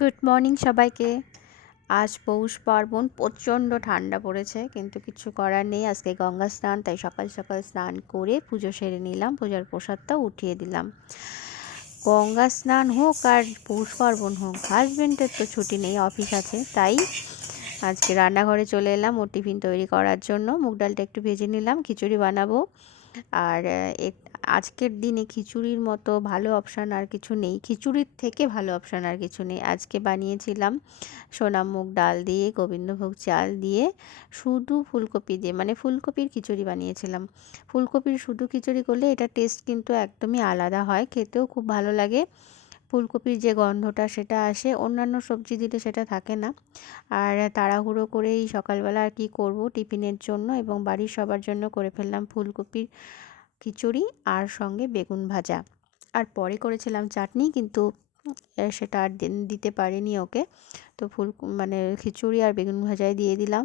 Good morning সবাইকে। আজ পৌষ পার্বণ, প্রচণ্ড ঠান্ডা পড়েছে, কিন্তু কিছু করার নেই। আজকে গঙ্গা স্নান, তাই সকাল সকাল স্নান করে পুজো সেরে নিলাম, পূজার প্রসাদটা উঠিয়ে দিলাম। গঙ্গা স্নান হোক আর পৌষ পার্বণ হোক, হাজব্যান্ডের তো ছুটি নেই, অফিস আছে। তাই আজকে রান্নাঘরে চলে এলাম ওর টিফিন তৈরি করার জন্য। মুগ ডালটা একটু ভেজে নিলাম, খিচুড়ি বানাবো। আর আজকের দিনে খিচুড়ির মতো ভালো অপশান আর কিছু নেই, খিচুড়ির থেকে ভালো অপশান আর কিছু নেই। আজকে বানিয়েছিলাম সোনা মুগ ডাল দিয়ে, গোবিন্দভোগ চাল দিয়ে, শুধু ফুলকপি দিয়ে, মানে ফুলকপির খিচুড়ি বানিয়েছিলাম। ফুলকপির শুধু খিচুড়ি করলে এটা টেস্ট কিন্তু একদমই আলাদা হয়, খেতেও খুব ভালো লাগে। ফুলকপির যে গন্ধটা সেটা আসে, অন্যান্য সবজি দিলে সেটা থাকে না। আর তাড়াহুড়ো করেই সকালবেলা আর কি করব, টিফিনের জন্য এবং বাড়ির সবার জন্য করে ফেললাম ফুলকপির খিচুড়ি আর সঙ্গে বেগুন ভাজা। আর পরে করেছিলাম চাটনি, কিন্তু সেটা আর দিতে পারিনি ওকে। তো মানে খিচুড়ি আর বেগুন ভাজাই দিয়ে দিলাম।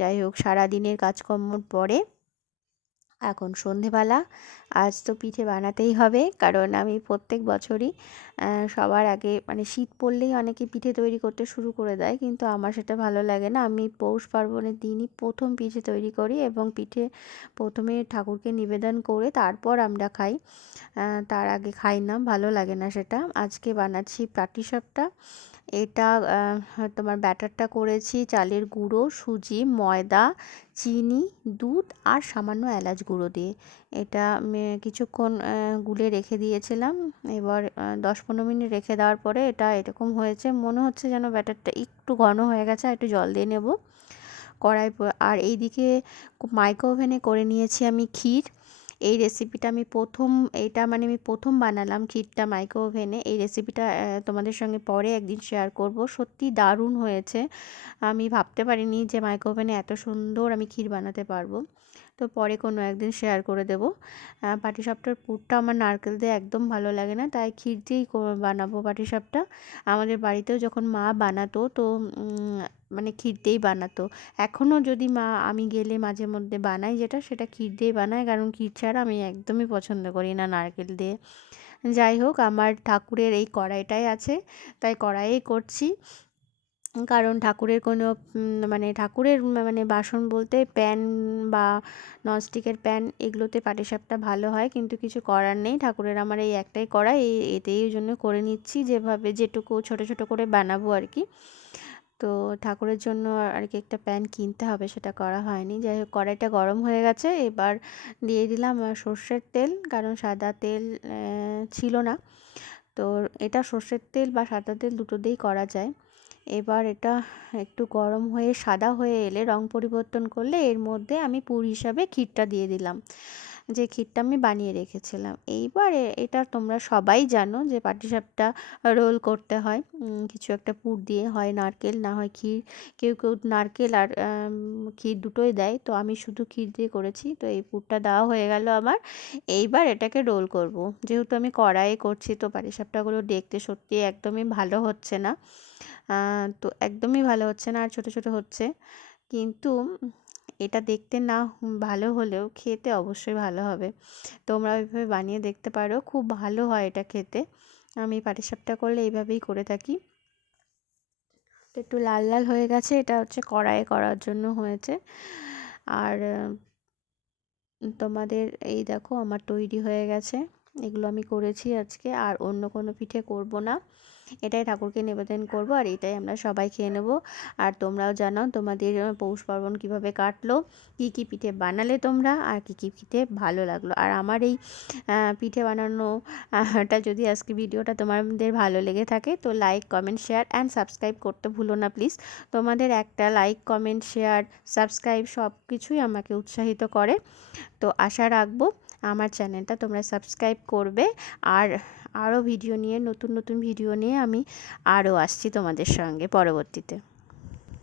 যাই হোক, সারাদিনের কাজকর্মর পরে এখন সন্ধেবেলা। আজ তো পিঠে বানাতেই হবে, কারণ আমি প্রত্যেক বছরই সবার আগে, মানে শীত পড়লেই অনেকে পিঠে তৈরি করতে শুরু করে দেয়, কিন্তু আমার সেটা ভালো লাগে না। আমি পৌষ পার্বণের দিনই প্রথম পিঠে তৈরি করি এবং পিঠে প্রথমে ঠাকুরকে নিবেদন করে তারপর আমরা খাই। তার আগে খাই না, ভালো লাগে না সেটা। আজকে বানাচ্ছি পাটিসাপটা। এটা তোমার ব্যাটারটা করেছি চালের গুঁড়ো, সুজি, ময়দা, চিনি, দুধ আর সামান্য এলাচ গুঁড়ো দিয়ে। এটা কিছুক্ষণ গুলে রেখে দিয়েছিলাম। এবার 10-15 মিনিট রেখে দেওয়ার পরে এটা এরকম হয়েছে, মনে হচ্ছে যেন ব্যাটারটা একটু ঘন হয়ে গেছে। আর একটু জল দিয়ে নেব কড়াই। আর এইদিকে মাইক্রো ওভেনে করে নিয়েছি আমি ক্ষীর। এই রেসিপিটা আমি প্রথম বানালাম ক্ষীরটা মাইক্রো ওভেনে। এই রেসিপিটা তোমাদের সঙ্গে পরে একদিন শেয়ার করব। সত্যি দারুণ হয়েছে। আমি ভাবতে পারিনি যে মাইক্রো ওভেনে এত সুন্দর আমি ক্ষীর বানাতে পারবো। তো পরে কোনো একদিন শেয়ার করে দেবো। পাটিসাপটার পুরটা আমার নারকেল দিয়ে একদম ভালো লাগে না, তাই ক্ষীর দিয়েই বানাবো পাটিসাপটা। আমাদের বাড়িতেও যখন মা বানাতো, তো মানে ক্ষীর দিয়েই বানাতো। এখনও যদি আমি গেলে মাঝে মধ্যে বানাই, সেটা ক্ষীর দিয়ে বানাই, কারণ ক্ষীর ছাড়া আমি একদমই পছন্দ করি না নারকেল দিয়ে। যাই হোক, আমার ঠাকুরের এই কড়াইটাই আছে, তাই কড়াইয়েই করছি। কারণ ঠাকুরের কোনো মানে ঠাকুরের মানে বাসন বলতে প্যান বা ননস্টিকের প্যান, এগুলোতে পাটিসাপটা ভালো হয়, কিন্তু কিছু করার নেই। ঠাকুরের আমার এই একটাই কড়াই, এতেই জন্য করে নিচ্ছি, যেভাবে যেটুকু ছোট ছোট করে বানাবো আর কি। তো ঠাকুরের জন্য আর কি একটা প্যান কিনতে হবে, সেটা করা হয়নি। যাই হোক, কড়াইটা গরম হয়ে গেছে। এবার দিয়ে দিলাম সর্ষের তেল, কারণ সাদা তেল ছিল না। তো এটা সর্ষের তেল বা সাদা তেল দুটো দিয়েই করা যায়। এবার এটা একটু গরম হয়ে সাদা হয়ে এলে, রং পরিবর্তন করলে, এর মধ্যে আমি পুর হিসাবে ক্ষীরটা দিয়ে দিলাম, যে ক্ষীরটা আমি বানিয়ে রেখেছিলাম। এইবার এটা তোমরা সবাই জানো যে পাটিসাপটা রোল করতে হয় কিছু একটা পুর দিয়ে, হয় নারকেল না হয় ক্ষীর। কেউ কেউ নারকেল আর ক্ষীর দুটোই দেয়, তো আমি শুধু ক্ষীর দিয়ে করেছি। তো এই পুরটা দেওয়া হয়ে গেল আমার। এইবার এটাকে রোল করব। যেহেতু আমি কড়াইয়ে করছি, তো পাটিসাপটাগুলো দেখতে সত্যি একদমই ভালো হচ্ছে না। তো একদমই ভালো হচ্ছে না, আর ছোট ছোট হচ্ছে। কিন্তু এটা দেখতে না ভালো হলেও খেতে অবশ্যই ভালো হবে। তোমরা ওইভাবে বানিয়ে দেখতে পারো, খুব ভালো হয় এটা খেতে। আমি পাটিসাপটা করলে এইভাবেই করে থাকি। তো একটু লাল লাল হয়ে গেছে, এটা হচ্ছে কড়াইয়ে করার জন্য হয়েছে। আর তোমাদের এই দেখো আমার তৈরি হয়ে গেছে। এগুলো আমি করেছি আজকে, আর অন্য কোনো পিঠে করব না। এটাই ঠাকুরকে নিবেদন করব, আর এটাই আমরা সবাই খেয়ে নেব। আর তোমরাও জানাও তোমাদের পৌষ পার্বণ কীভাবে কাটলো, কী কী পিঠে বানালে তোমরা, আর কী কী পিঠে ভালো লাগলো। আর আমার এই পিঠে বানানোটা যদি আজকে ভিডিওটা তোমাদের ভালো লেগে থাকে, তো like, comment, share and subscribe করতে ভুলো না প্লিজ। তোমাদের একটা লাইক, কমেন্ট, শেয়ার, সাবস্ক্রাইব সব কিছুই আমাকে উৎসাহিত করে। তো আশা রাখবো আমার চ্যানেলটা তোমরা সাবস্ক্রাইব করবে। আর আরও ভিডিও নিয়ে, নতুন নতুন ভিডিও নিয়ে আমি আরও আসছি তোমাদের সঙ্গে পরবর্তীতে।